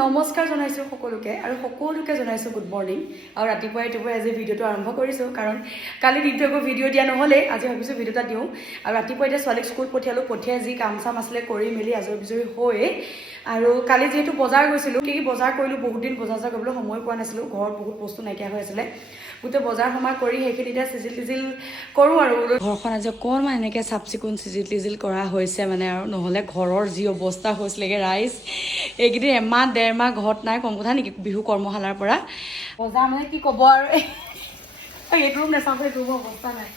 নমস্কাৰ জনাইছো সকলোকে আৰু সকলোকে জনাইছো গুড মৰ্নিং আৰু ৰাতিপুৱাই আজি ভিডিঅ'টো আৰম্ভ কৰিছো কাৰণ কালি দিনটো একো ভিডিঅ' দিয়া নহ'লে আজি ভাবিছো ভিডিঅ' এটা দিওঁ আৰু ৰাতিপুৱা এতিয়া ছোৱালীক স্কুল পঠিয়াই যি কাম চাম আছিলে কৰি মেলি আজৰি হৈ আৰু কালি যেহেতু বজাৰ গৈছিলো কি বজাৰ কৰিলো বহুত দিন বজাৰ কৰিবলৈ সময় পোৱা নাছিলো ঘৰত বহুত বস্তু নাইকিয়া হৈ আছিলে গোটেই বজাৰ সমাৰ কৰি সেইখিনি এতিয়া চিজিল কৰোঁ আৰু ঘৰখন আজি অকণমান এনেকৈ চাফ চিকুণ চিজিল কৰা হৈছে মানে আৰু নহ'লে ঘৰৰ যি অৱস্থা হৈছিলেগৈ ৰাইজ এইকেইদিন এমাহ ডেৰমাহ ঘৰত নাই কম কথা নেকি বিহু কৰ্মশালাৰ পৰা বজাৰ মানে কি ক'ব আৰু এইটো ৰুম নাচাওঁ সেইটো ৰুমৰ অৱস্থা নাই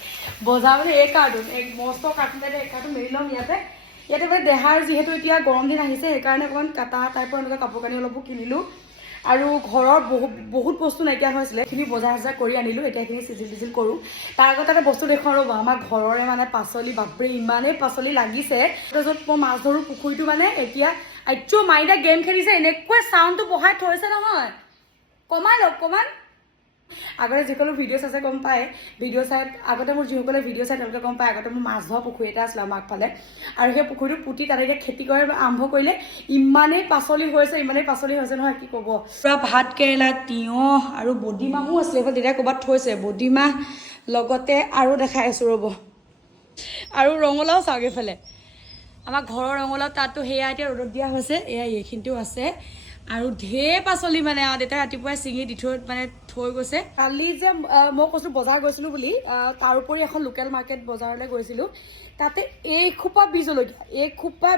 বজাৰ মানে এই কাৰ্টুন এক মস্ত কাৰ্টুন টাইপৰ এক কাৰ্টুন মেলি ল'ম ইয়াতে মানে দেহাৰ যিহেতু এতিয়া গৰম দিন আহিছে সেইকাৰণে অকণমান কাটা টাইপৰ এনেকুৱা কাপোৰ কানি অলপো কিনিলোঁ আৰু ঘৰৰ বহুত বস্তু নাইকিয়া হৈছিলে সেইখিনি বজাৰ কৰি আনিলোঁ এতিয়া সেইখিনি চিজিল কৰোঁ তাৰ আগতে এটা বস্তু দেখুৱাওঁ ৰ'ব আমাৰ ঘৰৰে মানে পাচলি বাপৰে ইমানেই পাচলি লাগিছে য'ত মই মাছ ধৰোঁ পুখুৰীটো মানে এতিয়া আইচো মাইনা গেম খেলিছে এনেকুৱা চাউণ্ডটো বঢ়াই থৈছে নহয় কমাই লওক কমান আগতে যিসকলে ভিডিঅ' চাইছে গম পায় ভিডিঅ' চাই আগতে মোৰ যিসকলে ভিডিঅ' চাই তেওঁলোকে গম পায় আগতে মোৰ মাছ ধৰা পুখুৰী এটা আছিলে আমাৰ আগফালে আৰু সেই পুখুৰীটো পুতি তাতে এতিয়া খেতি কৰে আৰম্ভ কৰিলে ইমানেই পাচলি হৈছে নহয় কি ক'ব পুৰা ভাত কেৰেলা তিয়ঁহ আৰু বডিমাহো আছিলে এইফালে তেতিয়া ক'ৰবাত থৈছে বডিমাহ লগতে আৰু দেখাই আছোঁ ৰ'ব আৰু ৰঙালাও চাওক এইফালে আমাৰ ঘৰৰ ৰঙালাও তাতো সেয়া এতিয়া ৰ'দত দিয়া হৈছে এয়া এইখিনিতেও আছে আৰু ঢেৰ পাচলি মানে দেউতাই ৰাতিপুৱাই ছিঙি দি থৈ গৈছে কালি যে মই কৈছোঁ বজাৰ গৈছিলোঁ বুলি তাৰোপৰি এখন লোকেল মাৰ্কেট বজাৰলৈ গৈছিলোঁ তাতে এইখোপা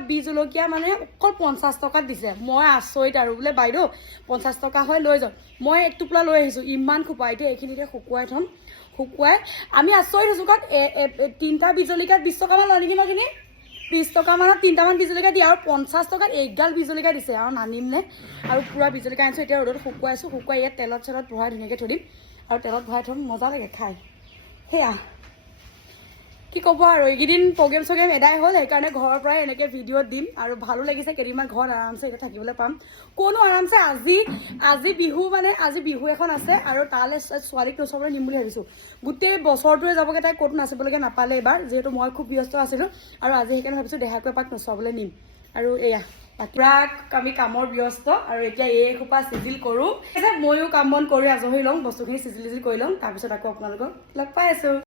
বীজ জলকীয়া মানে অকল 50 টকাত দিছে মই আচৰিত আৰু বোলে বাইদেউ 50 টকা হয় লৈ যাওঁ মই এক টুকুৰা লৈ আহিছোঁ ইমান খোপা এতিয়া এইখিনিতে শুকুৱাই আমি আচৰিত হৈছোঁ কাৰণ 3টা বীজ জলকীয়াত 20 টকামান লয় নেকি মই কিনি 20 টকা মানত 3টামান বীজ জলকীয়া দিয়ে আৰু 50 টকাত একগাল বীজ জলকীয়া দিছে আৰু নানিম নে আৰু পুৰা বীজ জলকীয়া আনিছোঁ এতিয়া ৰ'দত শুকুৱাই ইয়াত তেলত ভৰাই ধুনীয়াকৈ থৈ দিম আৰু তেলত ভৰাই থ'ম মজা লাগে খাই সেয়া কি ক'ব আৰু এইকেইদিন প্ৰগ্ৰেম এদাই হ'ল সেইকাৰণে ঘৰৰ পৰাই এনেকৈ ভিডিঅ' দিম আৰু ভালো লাগিছে কেইদিনমান ঘৰত আৰামছে এতিয়া থাকিবলৈ পাম কোনো আৰামছে আজি বিহু এখন আছে আৰু তালৈ ছোৱালীক নচবলৈ নিম বুলি ভাবিছোঁ গোটেই বছৰটোৱে যাবগৈ তাই ক'তো নাচিবলৈকে নাপালে এইবাৰ যিহেতু মই খুব ব্যস্ত আছিলোঁ আৰু আজি সেইকাৰণে ভাবিছোঁ দেহাকৈ এপাক নচুৱাবলৈ নিম আৰু এয়া পুৰা আমি কামৰ ব্যস্ত আৰু এতিয়া এইসোপা চিজিল কৰোঁ ময়ো কাম বন কৰি আজৰি লওঁ বস্তুখিনি চিজিল কৰি লওঁ তাৰপিছত আকৌ আপোনালোকক লগ পাই আছোঁ